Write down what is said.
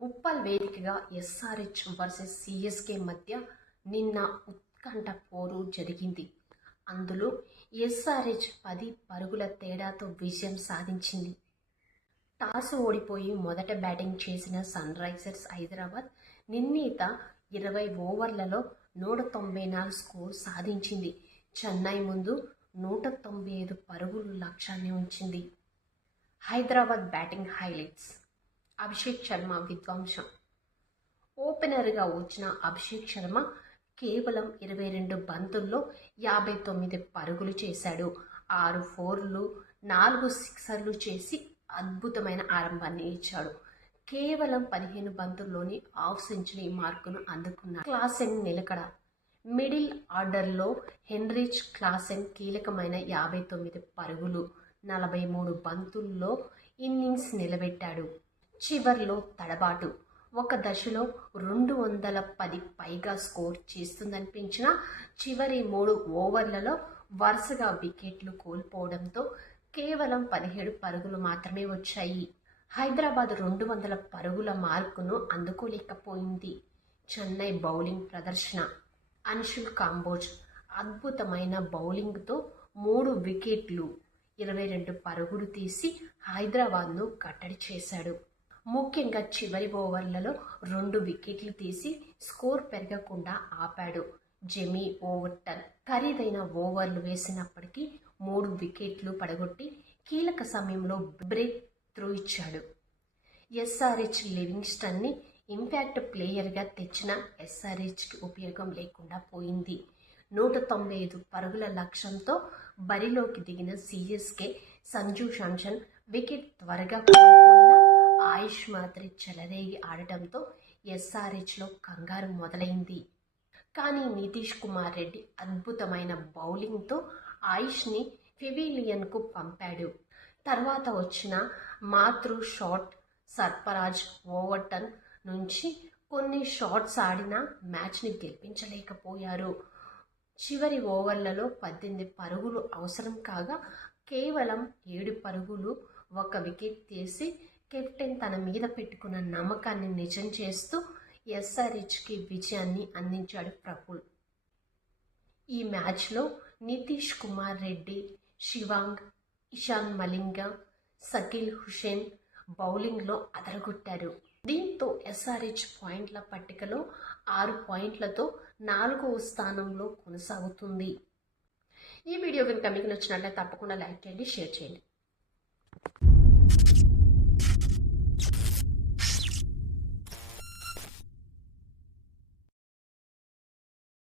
ఉప్పల్ వేదికగా SRH versus CSK మధ్య నిన్న ఉత్కంఠ పోరు జరిగింది. అందులో ఎస్ఆర్హెచ్ 10 పరుగుల తేడాతో విజయం సాధించింది. టాస్ ఓడిపోయి మొదట బ్యాటింగ్ చేసిన సన్ రైజర్స్ హైదరాబాద్ నిర్ణీత 20 ఓవర్లలో 194 స్కోరు సాధించింది. చెన్నై ముందు 195 పరుగుల లక్ష్యాన్ని ఉంచింది. Hyderabad batting highlights. అభిషేక్ శర్మ విధ్వంసం. ఓపెనర్గా వచ్చిన అభిషేక్ శర్మ కేవలం 22 బంతుల్లో 59 పరుగులు చేశాడు. 6 ఫోర్లు, 4 సిక్సర్లు చేసి అద్భుతమైన ఆరంభాన్ని ఇచ్చాడు. కేవలం 15 బంతుల్లోని హాఫ్ సెంచరీ మార్కును అందుకున్నాడు. క్లాసెన్ నిలకడ. మిడిల్ ఆర్డర్లో హెన్రిచ్ క్లాసెన్ కీలకమైన 59 పరుగులు, 43 బంతుల్లో ఇన్నింగ్స్ నిలబెట్టాడు. చివర్లో తడబాటు. ఒక దశలో 210 పైగా స్కోర్ చేస్తుందనిపించినా చివరి 3 ఓవర్లలో వరుసగా వికెట్లు కోల్పోవడంతో కేవలం 17 పరుగులు మాత్రమే వచ్చాయి. హైదరాబాద్ 200 పరుగుల మార్కును అందుకోలేకపోయింది. చెన్నై బౌలింగ్ ప్రదర్శన. అన్షుల్ కాంబోజ్ అద్భుతమైన బౌలింగ్తో 3 వికెట్లు, 22 పరుగులు తీసి హైదరాబాద్ను కట్టడి చేశాడు. ముఖ్యంగా చివరి ఓవర్లలో 2 వికెట్లు తీసి స్కోర్ పెరగకుండా ఆపాడు. జెమీ ఓవర్టన్ ఖరీదైన ఓవర్లు వేసినప్పటికీ 3 వికెట్లు పడగొట్టి కీలక సమయంలో బ్రేక్ త్రూ ఇచ్చాడు. ఎస్ఆర్హెచ్ లివింగ్స్టన్ని ఇంపాక్ట్ ప్లేయర్గా తెచ్చిన ఎస్ఆర్హెచ్కి ఉపయోగం లేకుండా పోయింది. 195 పరుగుల లక్ష్యంతో బరిలోకి దిగిన సిఎస్కే సంజు శాంసన్ వికెట్ త్వరగా కోల్పోయిన ఆయుష్ మాత్రి చెలరేగి ఆడటంతో ఎస్ఆర్హెచ్లో కంగారు మొదలైంది. కానీ నితీష్ కుమార్ రెడ్డి అద్భుతమైన బౌలింగ్తో ఆయుష్ని పెవిలియన్కు పంపాడు. తర్వాత వచ్చిన మాతృ షాట్ సర్ఫరాజ్ ఓవర్టన్ నుంచి కొన్ని షాట్స్ ఆడినా మ్యాచ్ని గెలిపించలేకపోయారు. చివరి ఓవర్లలో 18 పరుగులు అవసరం కాగా కేవలం 7 పరుగులు, 1 వికెట్ తీసి కెప్టెన్ తన మీద పెట్టుకున్న నమ్మకాన్ని నిజం చేస్తూ ఎస్ఆర్హెచ్కి విజయాన్ని అందించాడు ప్రఫుల్. ఈ మ్యాచ్లో నితీష్ కుమార్ రెడ్డి, శివాంగ్, ఇషాన్ మలింగ, సకిల్ హుసేన్ బౌలింగ్లో అదరగొట్టారు. దీంతో ఎస్ఆర్హెచ్ పాయింట్ల పట్టికలో 6 పాయింట్లతో 4వ స్థానంలో కొనసాగుతుంది. ఈ వీడియో కనుక మీకు నచ్చినట్లయితే తప్పకుండా లైక్ చేయండి, షేర్ చేయండి.